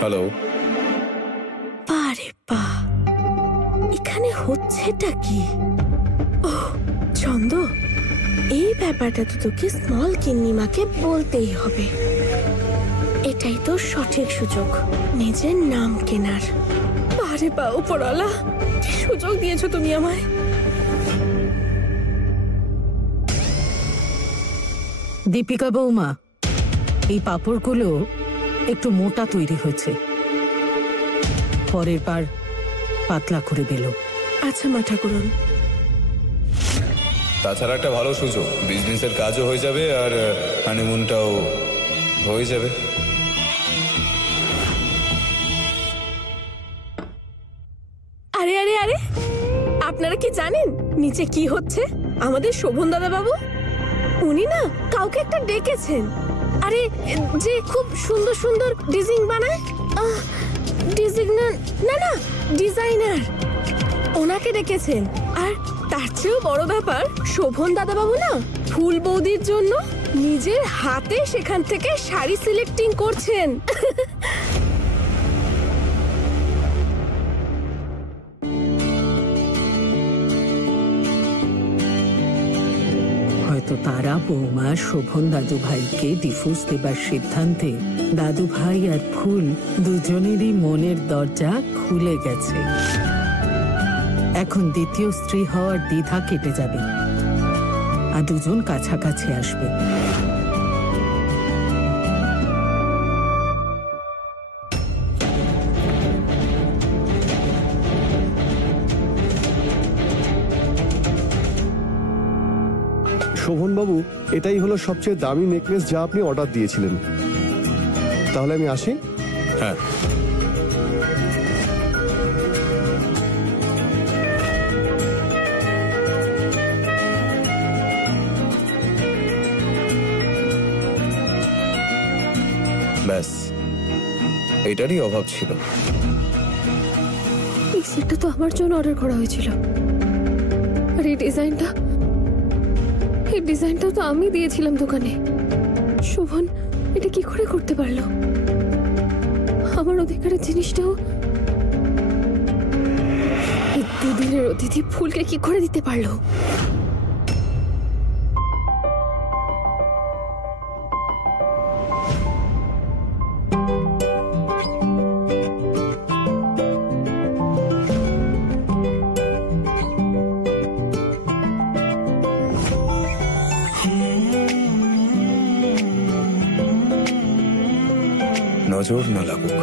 Hello. আরে বাহ, এখানে হচ্ছেটা কি? ওহ ছন্দ, এই ব্যাপারটা তো তোকে স্মল কিন্নিমাকে বলতেই হবে। এটাই তো সঠিক সুযোগ নিজের নাম কেনার। আরে বা উপরওয়ালা, কি সুযোগ দিয়েছো তুমি আমায়। দীপিকা বৌমা, এই পাঁপড়গুলো একটু মোটা তৈরি হয়েছে, পরের বার পাতলা করে বেলো। আচ্ছা মা ঠাকুরন। তাছাড়া একটা ভালো সুযোগ, বিজনেসের কাজও হয়ে যাবে আর হানিমুনটাও হয়ে যাবে। আরে আরে আরে, আপনারা কি জানেন নিচে কি হচ্ছে? আমাদের শোভন দাদা বাবু, উনি না কাউকে একটা ডেকেছেন। আরে যে খুব সুন্দর সুন্দর ডিজাইন বানায়, ডিজাইনার না না ডিজাইনার, ওনাকে ডেকেছেন। আর তার চেয়েও বড় ব্যাপার, শোভন দাদা বাবু না ফুল বৌদির জন্য নিজের হাতে সেখান থেকে শাড়ি সিলেক্টিং করছেন। হয়তো তারা বৌমা শোভন দাদু ভাইকে ডিভোর্স দেবার সিদ্ধান্তে দাদু ভাই আর ফুল দুজনেরই মনের দরজা খুলে গেছে। এখন দ্বিতীয় স্ত্রী হওয়ার দ্বিধা কেটে যাবে আর দুজন কাছাকাছি আসবে। শোভনবাবু, এটাই হলো সবচেয়ে দামি নেকলেস যা আপনি অর্ডার দিয়েছিলেন। তাহলে আমি আসি। হ্যাঁ, ব্যাস এটারই অভাব ছিল। এই সেটটা তো আমার জন্য অর্ডার করা হয়েছিল, আর এই ডিজাইনটাও তো আমি দিয়েছিলাম দোকানে। শোভন এটা কি করে করতে পারলো? আমার অধিকারের জিনিসটাও এই দুদিনের অতিথি ফুলকে কি করে দিতে পারলো? নজর না লাগুক।